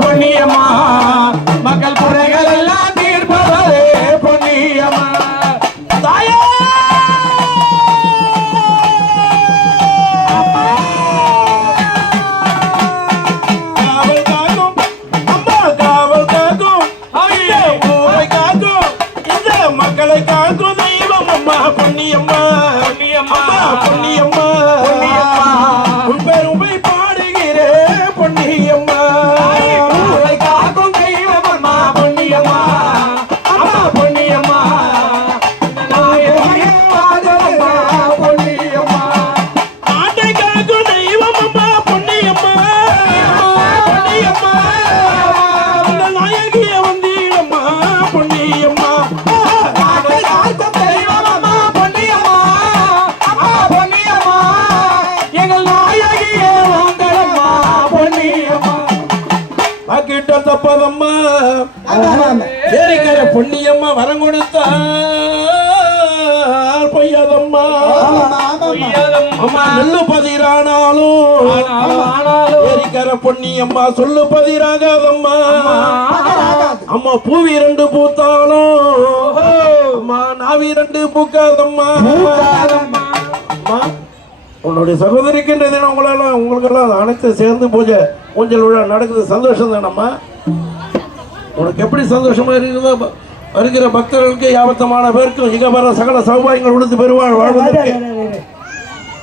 பொன்னியம்மா மக்கள் குறைகள் எல்லாம் தீர்ப்பவளே பொன்னியம்மா தாயே காவல் காக்கும் அம்மா காவல் காக்கும் ஊரை காக்கும் இந்த மக்களை காக்கும் தெய்வம் அம்மா பொன்னியம்மா பொன்னியம்மா பொன்னியம்மா பொன்னியம்மா உன் பெருமை பாடுகிறேன் பொன்னியம்மா ஊரை காக்கும் தெய்வம் அம்மா பொன்னியம்மா அம்மா பொன்னியம்மா பொன்னியம்மா நாட்டை காக்கும் தெய்வம் அம்மா பொன்னியம்மா பொன்னியம்மா நாயகிய வந்தீரம்மா பொன்னியம்மா நாட்டை காக்கும் தெய்வம் அம்மா பொன்னியம்மா அம்மா பொன்னியம்மா எங்கள் நாயகிய வந்தடம்மா பொன்னியம்மா பாக்கிட்ட தப்பதம்மா ஏரிக்கரை பொன்னியம்மா வரம் கொடுத்தார் பொய்யாதம்மா அம்மா நெல்லு பதிரானாலும் ஏரிக்கரை பொன்னியம்மா சொல்லு பதிராகாதம்மா அம்மா பூவி ரெண்டு பூத்தாலும் அம்மா நாவி ரெண்டு பூக்காதம்மா அம்மா உன்னுடைய சகோதரிக்கின்ற தினம் உங்களுக்கெல்லாம் அனைத்து சேர்ந்து பூஜை ஊஞ்சல் விழா நடக்குது சந்தோஷம் தானம்மா உனக்கு எப்படி சந்தோஷமா இருக்குதோ வருகிற பக்தர்களுக்கு யாபத்தமான பேருக்கும் இகபர சகல சௌபாயங்கள் கொடுத்து பெறுவாள் வாழ்வதற்கு